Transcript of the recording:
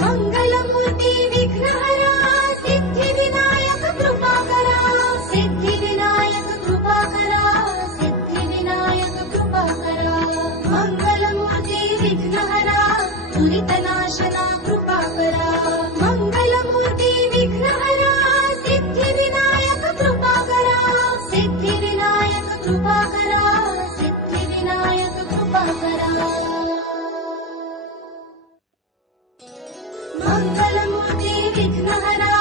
Mangalmurti विघ्नहरा Siddhivinayak कृपाकरा Siddhivinayak कृपाकरा Siddhivinayak कृपाकरा Mangalmurti विघ्नहरा दुरितनाशना कृपाकरा Mangalmurti विघ्नहरा Siddhivinayak कृपाकरा Siddhivinayak कृपाकरा Siddhivinayak कृपाकरा Mangalmurti विघ्नहरा